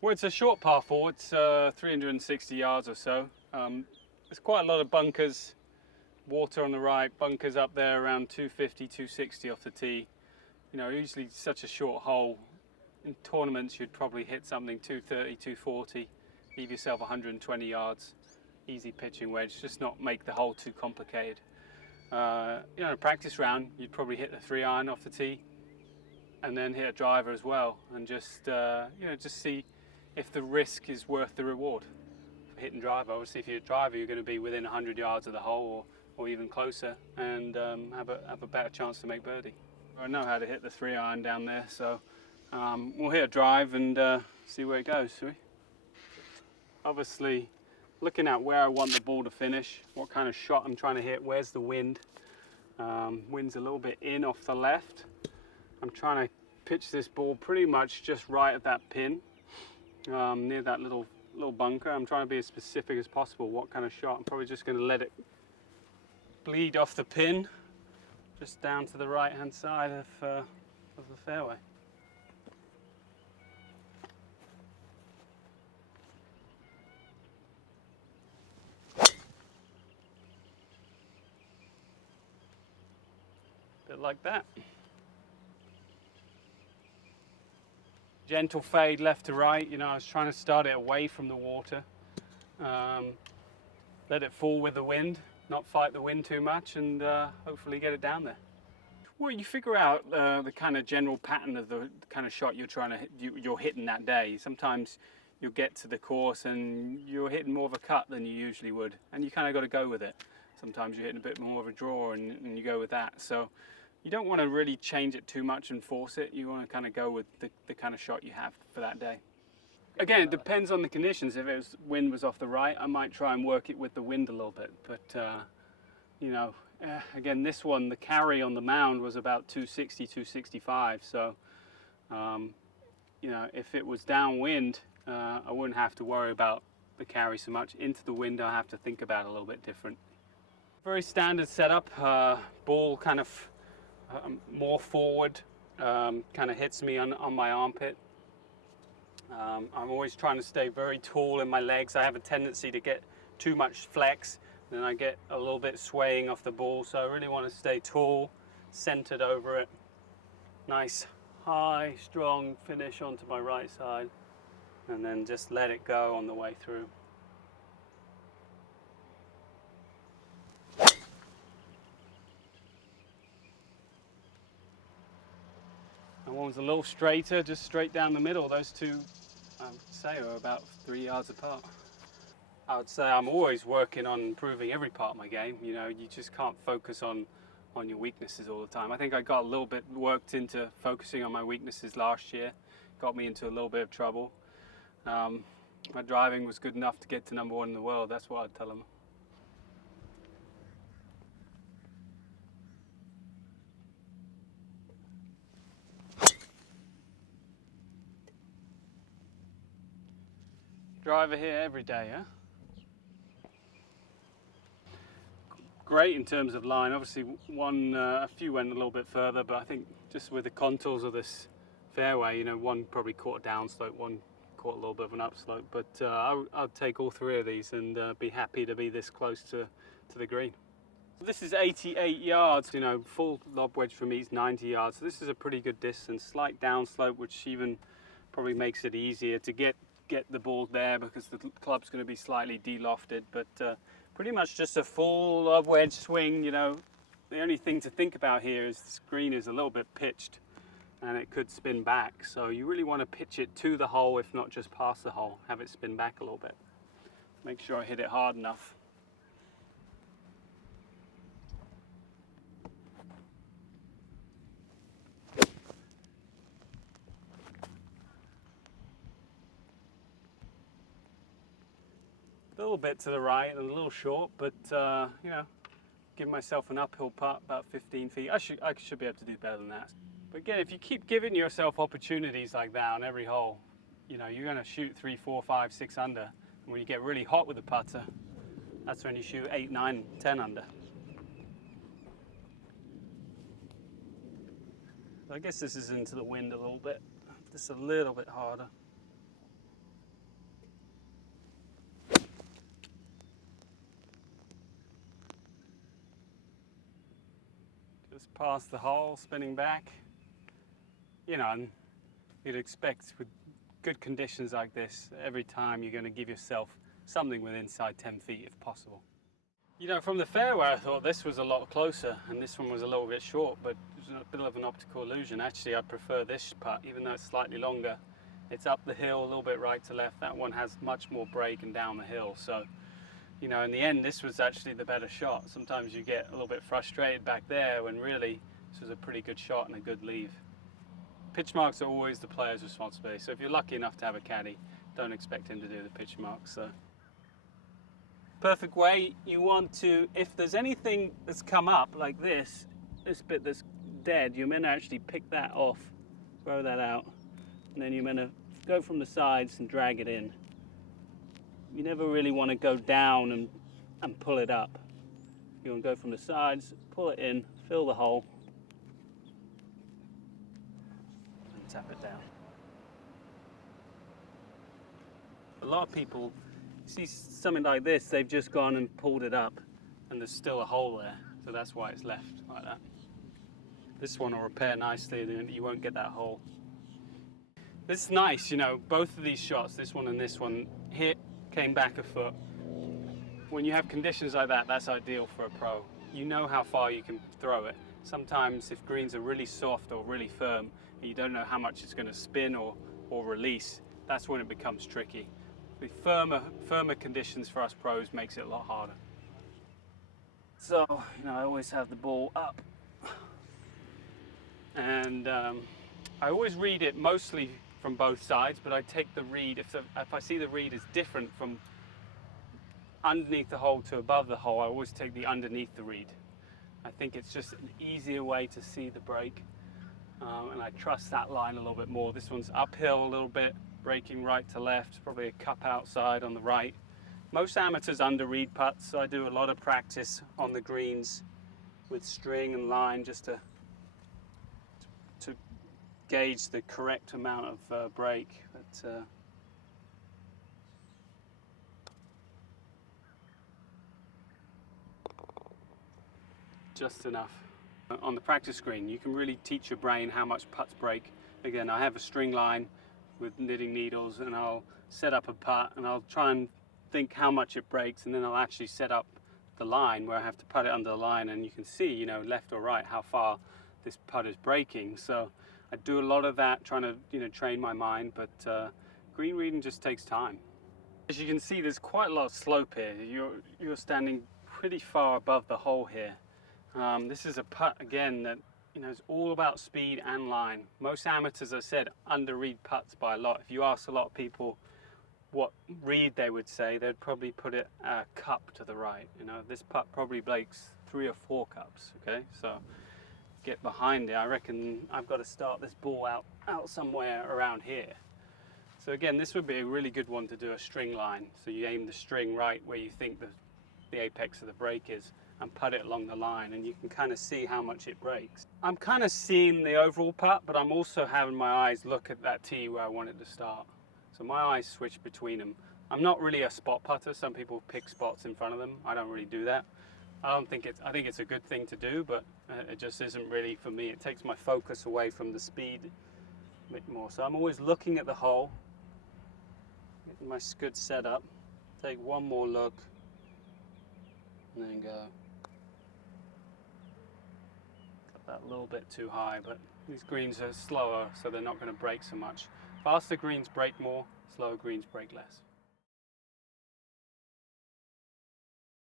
Well, it's a short par 4. It's 360 yards or so. There's quite a lot of bunkers, water on the right, bunkers up there around 250, 260 off the tee. You know, usually such a short hole. In tournaments, you'd probably hit something 230, 240, leave yourself 120 yards. Easy pitching wedge, just not make the hole too complicated. You know, a practice round, you'd probably hit the 3-iron off the tee and then hit a driver as well, and just you know, just see if the risk is worth the reward for hitting driver. Obviously, if you're a driver, you're going to be within 100 yards of the hole, or even closer, and have a better chance to make birdie. I know how to hit the 3-iron down there, so we'll hit a drive and see where it goes, shall we? Obviously, looking at where I want the ball to finish, what kind of shot I'm trying to hit, where's the wind. Wind's a little bit in off the left. I'm trying to pitch this ball pretty much just right at that pin, near that little bunker. I'm trying to be as specific as possible. What kind of shot? I'm probably just going to let it bleed off the pin, just down to the right-hand side of the fairway. Bit like that. Gentle fade left to right. You know, I was trying to start it away from the water. Let it fall with the wind, not fight the wind too much, and hopefully get it down there. Well, you figure out the kind of general pattern of the kind of shot you're hitting that day. Sometimes you'll get to the course and you're hitting more of a cut than you usually would, and you kind of got to go with it. Sometimes you're hitting a bit more of a draw, and you go with that. So you don't want to really change it too much and force it. You want to kind of go with the kind of shot you have for that day. Again, it depends on the conditions. If wind was off the right, I might try and work it with the wind a little bit. But you know, again, this one, the carry on the mound was about 260, 265. So you know, if it was downwind, I wouldn't have to worry about the carry so much. Into the wind, I have to think about it a little bit different. Very standard setup. Ball kind of more forward, kind of hits me on my armpit. I'm always trying to stay very tall in my legs. I have a tendency to get too much flex, then I get a little bit swaying off the ball. So I really want to stay tall, centered over it. Nice, high, strong finish onto my right side, and then just let it go on the way through. And one was a little straighter, just straight down the middle. Those two, I would say, are about 3 yards apart. I would say I'm always working on improving every part of my game. You know, you just can't focus on your weaknesses all the time. I think I got a little bit worked into focusing on my weaknesses last year. Got me into a little bit of trouble. My driving was good enough to get to #1 in the world. That's what I'd tell them. Driver here every day, huh? Great in terms of line. Obviously, a few went a little bit further, but I think just with the contours of this fairway, you know, one probably caught a downslope, one caught a little bit of an upslope. But I'd take all three of these and be happy to be this close to the green. This is 88 yards. You know, full lob wedge for me is 90 yards. So this is a pretty good distance. Slight downslope, which even probably makes it easier to get the ball there because the club's going to be slightly de-lofted. But pretty much just a full lob wedge swing. You know, the only thing to think about here is this green is a little bit pitched and it could spin back. So you really want to pitch it to the hole, if not just past the hole. Have it spin back a little bit. Make sure I hit it hard enough. A little bit to the right and a little short, but you know, give myself an uphill putt about 15 feet. I should be able to do better than that. But again, if you keep giving yourself opportunities like that on every hole, you know, you're going to shoot 3, 4, 5, 6 under. And when you get really hot with the putter, that's when you shoot 8, 9, 10 under. So I guess this is into the wind a little bit, just a little bit harder. Just past the hole, spinning back. You know, and you'd expect with good conditions like this, every time you're going to give yourself something with inside 10 feet if possible. You know, from the fairway I thought this was a lot closer and this one was a little bit short, but it was a bit of an optical illusion. Actually, I prefer this putt, even though it's slightly longer. It's up the hill, a little bit right to left. That one has much more break and down the hill. So, you know, in the end, this was actually the better shot. Sometimes you get a little bit frustrated back there when really this was a pretty good shot and a good leave. Pitch marks are always the player's responsibility. So if you're lucky enough to have a caddy, don't expect him to do the pitch marks. So, perfect way, you want to, if there's anything that's come up like this bit that's dead, you're meant to actually pick that off, throw that out, and then you're meant to go from the sides and drag it in. You never really want to go down and pull it up. You want to go from the sides, pull it in, fill the hole, and tap it down. A lot of people see something like this, they've just gone and pulled it up and there's still a hole there, so that's why it's left like that. This one will repair nicely and you won't get that hole. This is nice, you know, both of these shots, this one and this one, hit, came back a foot. When you have conditions like that, that's ideal for a pro. You know how far you can throw it. Sometimes if greens are really soft or really firm, and you don't know how much it's going to spin or release, that's when it becomes tricky. The firmer conditions for us pros makes it a lot harder. So, you know, I always have the ball up. And I always read it mostly from both sides, but I take the read, if I see the read is different from underneath the hole to above the hole, I always take the underneath the read. I think it's just an easier way to see the break, and I trust that line a little bit more. This one's uphill a little bit, breaking right to left, probably a cup outside on the right. Most amateurs under read putts, so I do a lot of practice on the greens with string and line just to gauge the correct amount of break. But just enough. On the practice screen, you can really teach your brain how much putts break. Again, I have a string line with knitting needles and I'll set up a putt and I'll try and think how much it breaks, and then I'll actually set up the line where I have to put it under the line, and you can see, you know, left or right how far this putt is breaking. So I do a lot of that, trying to, you know, train my mind, but green reading just takes time. As you can see, there's quite a lot of slope here. You're standing pretty far above the hole here. This is a putt, again, that, you know, it's all about speed and line. Most amateurs, as I said, under-read putts by a lot. If you ask a lot of people what read they would say, they'd probably put it a cup to the right. You know, this putt probably breaks 3 or 4 cups, okay? So get behind it. I reckon I've got to start this ball out somewhere around here. So again, this would be a really good one to do a string line. So you aim the string right where you think the apex of the break is, and put it along the line, and you can kind of see how much it breaks. I'm kind of seeing the overall putt, but I'm also having my eyes look at that tee where I want it to start. So my eyes switch between them. I'm not really a spot putter. Some people pick spots in front of them. I don't really do that. I think it's a good thing to do, but it just isn't really for me. It takes my focus away from the speed a bit more. So I'm always looking at the hole, getting my good setup, take one more look, and then go. Got that a little bit too high, but these greens are slower, so they're not going to break so much. Faster greens break more, slower greens break less.